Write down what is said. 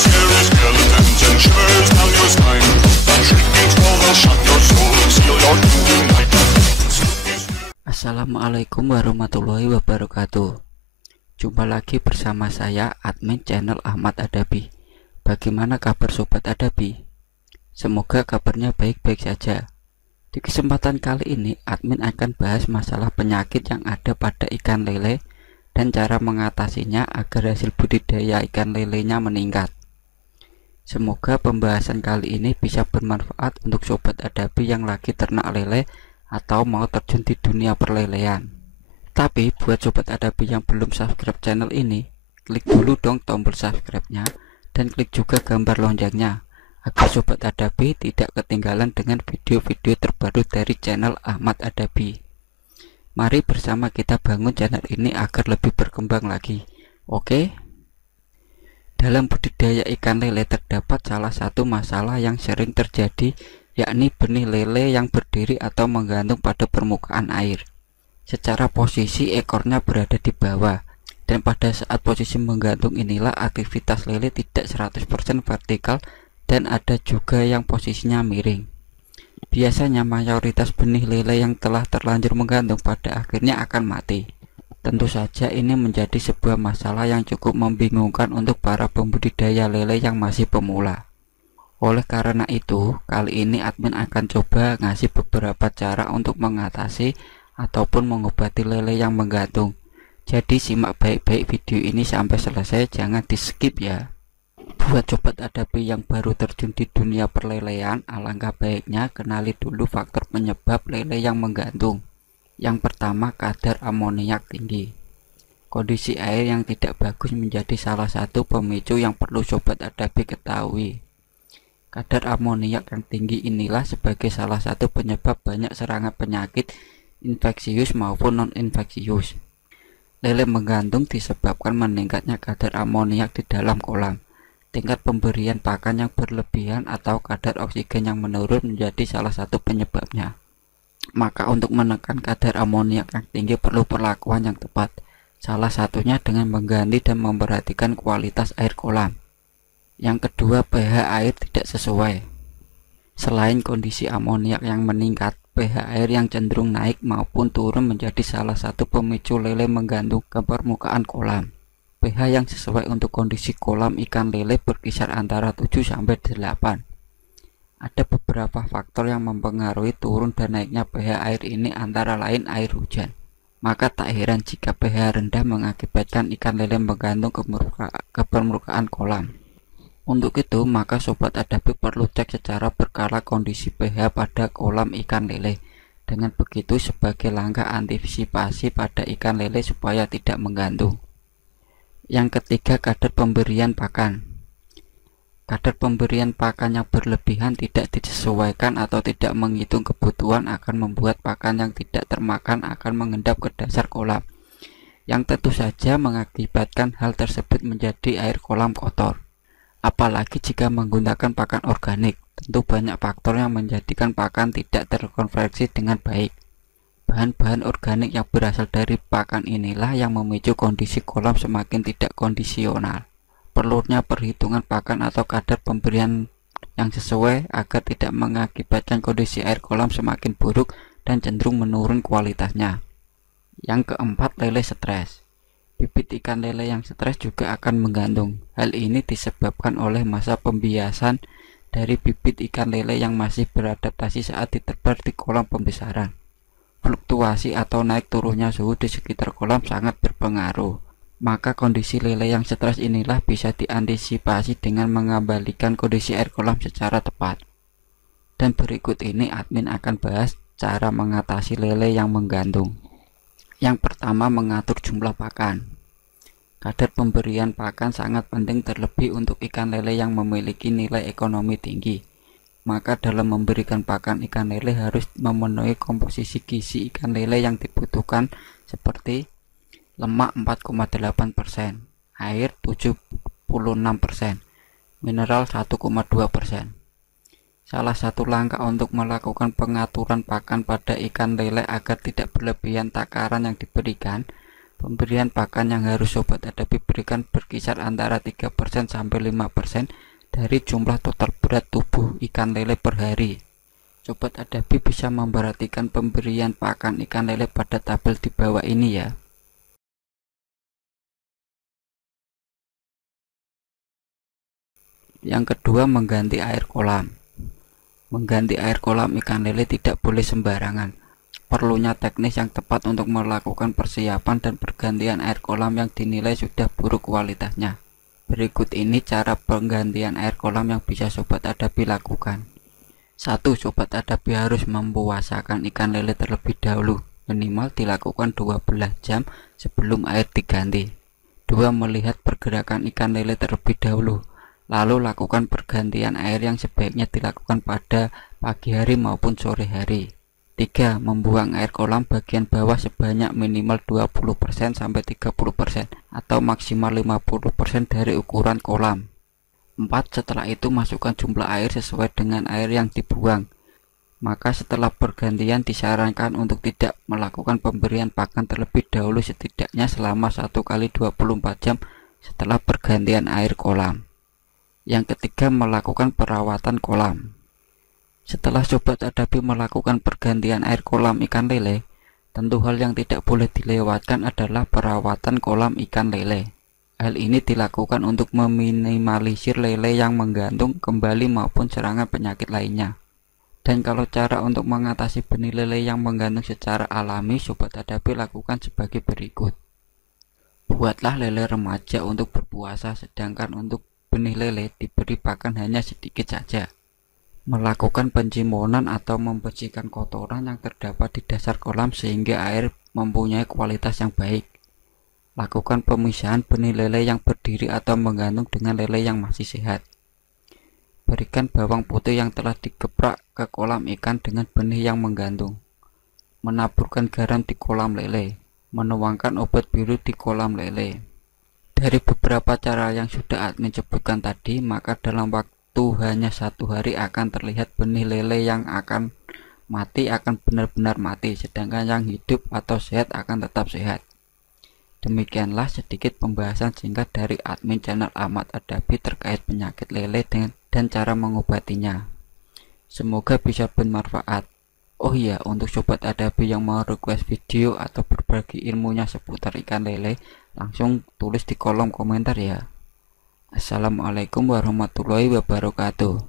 scary skeletons and shivers down your spine. Shrieking swallows shut your soul, seal your doom tonight. Assalamualaikum warahmatullahi wabarakatuh. Jumpa lagi bersama saya, admin channel Ahmad Adabi. Bagaimana kabar Sobat Adabi? Semoga kabarnya baik-baik saja. Di kesempatan kali ini, admin akan bahas masalah penyakit yang ada pada ikan lele dan cara mengatasinya agar hasil budidaya ikan lelenya meningkat. Semoga pembahasan kali ini bisa bermanfaat untuk Sobat Adabi yang lagi ternak lele atau mau terjun di dunia perlelean. Tapi buat Sobat Adabi yang belum subscribe channel ini, klik dulu dong tombol subscribe-nya dan klik juga gambar loncengnya agar Sobat Adabi tidak ketinggalan dengan video-video terbaru dari channel Ahmad Adabi. Mari bersama kita bangun channel ini agar lebih berkembang lagi. Oke? Dalam budidaya ikan lele terdapat salah satu masalah yang sering terjadi, yakni benih lele yang berdiri atau menggantung pada permukaan air. Secara posisi ekornya berada di bawah, dan pada saat posisi menggantung inilah aktivitas lele tidak 100% vertikal dan ada juga yang posisinya miring. Biasanya mayoritas benih lele yang telah terlanjur menggantung pada akhirnya akan mati. Tentu saja ini menjadi sebuah masalah yang cukup membingungkan untuk para pembudidaya lele yang masih pemula. Oleh karena itu, kali ini admin akan coba ngasih beberapa cara untuk mengatasi ataupun mengobati lele yang menggantung. Jadi simak baik-baik video ini sampai selesai, jangan di skip ya. Buat Sobat Adabi yang baru terjun di dunia perlelean, alangkah baiknya kenali dulu faktor penyebab lele yang menggantung. Yang pertama, kadar amoniak tinggi. Kondisi air yang tidak bagus menjadi salah satu pemicu yang perlu Sobat Adabi ketahui. Kadar amoniak yang tinggi inilah sebagai salah satu penyebab banyak serangan penyakit infeksius maupun non-infeksius. Lele menggantung disebabkan meningkatnya kadar amoniak di dalam kolam. Tingkat pemberian pakan yang berlebihan atau kadar oksigen yang menurun menjadi salah satu penyebabnya. Maka untuk menekan kadar amoniak yang tinggi perlu perlakuan yang tepat. Salah satunya dengan mengganti dan memperhatikan kualitas air kolam. Yang kedua, pH air tidak sesuai. Selain kondisi amoniak yang meningkat, pH air yang cenderung naik maupun turun menjadi salah satu pemicu lele menggantung ke permukaan kolam. pH yang sesuai untuk kondisi kolam ikan lele berkisar antara 7-8. Ada beberapa faktor yang mempengaruhi turun dan naiknya pH air ini, antara lain air hujan. Maka tak heran jika pH rendah mengakibatkan ikan lele menggantung ke permukaan kolam. Untuk itu, maka Sobat Adabi perlu cek secara berkala kondisi pH pada kolam ikan lele. Dengan begitu sebagai langkah antisipasi pada ikan lele supaya tidak menggantung. Yang ketiga, kadar pemberian pakan. Kadar pemberian pakan yang berlebihan tidak disesuaikan atau tidak menghitung kebutuhan akan membuat pakan yang tidak termakan akan mengendap ke dasar kolam, yang tentu saja mengakibatkan hal tersebut menjadi air kolam kotor. Apalagi jika menggunakan pakan organik, tentu banyak faktor yang menjadikan pakan tidak terkonversi dengan baik. Bahan-bahan organik yang berasal dari pakan inilah yang memicu kondisi kolam semakin tidak kondisional. Perlunya perhitungan pakan atau kadar pemberian yang sesuai agar tidak mengakibatkan kondisi air kolam semakin buruk dan cenderung menurun kualitasnya. Yang keempat, lele stres. Bibit ikan lele yang stres juga akan menggantung. Hal ini disebabkan oleh masa pembiasan dari bibit ikan lele yang masih beradaptasi saat ditebar di kolam pembesaran. Fluktuasi atau naik turunnya suhu di sekitar kolam sangat berpengaruh. Maka kondisi lele yang stres inilah bisa diantisipasi dengan mengembalikan kondisi air kolam secara tepat. Dan berikut ini admin akan bahas cara mengatasi lele yang menggantung. Yang pertama, mengatur jumlah pakan. Kadar pemberian pakan sangat penting, terlebih untuk ikan lele yang memiliki nilai ekonomi tinggi. Maka dalam memberikan pakan ikan lele harus memenuhi komposisi gizi ikan lele yang dibutuhkan, seperti lemak 4,8%, air 76%, mineral 1,2%. Salah satu langkah untuk melakukan pengaturan pakan pada ikan lele agar tidak berlebihan takaran yang diberikan, Pemberian pakan yang harus Sobat Adapi berikan berkisar antara 3% sampai 5% dari jumlah total berat tubuh ikan lele per hari. Sobat Adapi bisa memperhatikan pemberian pakan ikan lele pada tabel di bawah ini ya. Yang kedua, mengganti air kolam. Mengganti air kolam ikan lele tidak boleh sembarangan. Perlunya teknis yang tepat untuk melakukan persiapan dan pergantian air kolam yang dinilai sudah buruk kualitasnya. Berikut ini cara penggantian air kolam yang bisa Sobat Adapi lakukan. 1. Sobat Adapi harus mempuasakan ikan lele terlebih dahulu, minimal dilakukan 12 jam sebelum air diganti. 2. Melihat pergerakan ikan lele terlebih dahulu, lalu lakukan pergantian air yang sebaiknya dilakukan pada pagi hari maupun sore hari. 3. Membuang air kolam bagian bawah sebanyak minimal 20% sampai 30% atau maksimal 50% dari ukuran kolam. 4. Setelah itu masukkan jumlah air sesuai dengan air yang dibuang. Maka setelah pergantian disarankan untuk tidak melakukan pemberian pakan terlebih dahulu setidaknya selama 1 kali 24 jam setelah pergantian air kolam. Yang ketiga, melakukan perawatan kolam. Setelah Sobat Adapi melakukan pergantian air kolam ikan lele, tentu hal yang tidak boleh dilewatkan adalah perawatan kolam ikan lele. Hal ini dilakukan untuk meminimalisir lele yang menggantung kembali maupun serangan penyakit lainnya. Dan kalau cara untuk mengatasi benih lele yang menggantung secara alami, Sobat Adapi lakukan sebagai berikut. Buatlah lele remaja untuk berpuasa, sedangkan untuk benih lele diberi pakan hanya sedikit saja. Melakukan pencimonan atau membersihkan kotoran yang terdapat di dasar kolam sehingga air mempunyai kualitas yang baik. Lakukan pemisahan benih lele yang berdiri atau menggantung dengan lele yang masih sehat. Berikan bawang putih yang telah digeprak ke kolam ikan dengan benih yang menggantung. Menaburkan garam di kolam lele. Menuangkan obat biru di kolam lele. Dari beberapa cara yang sudah admin sebutkan tadi, maka dalam waktu hanya 1 hari akan terlihat benih lele yang akan mati akan benar-benar mati, sedangkan yang hidup atau sehat akan tetap sehat. Demikianlah sedikit pembahasan singkat dari admin channel Ahmad Adapi terkait penyakit lele dan cara mengobatinya. Semoga bisa bermanfaat. Oh iya, untuk Sobat Adapi yang mau request video atau berbagi ilmunya seputar ikan lele, langsung tulis di kolom komentar ya. Assalamualaikum warahmatullahi wabarakatuh.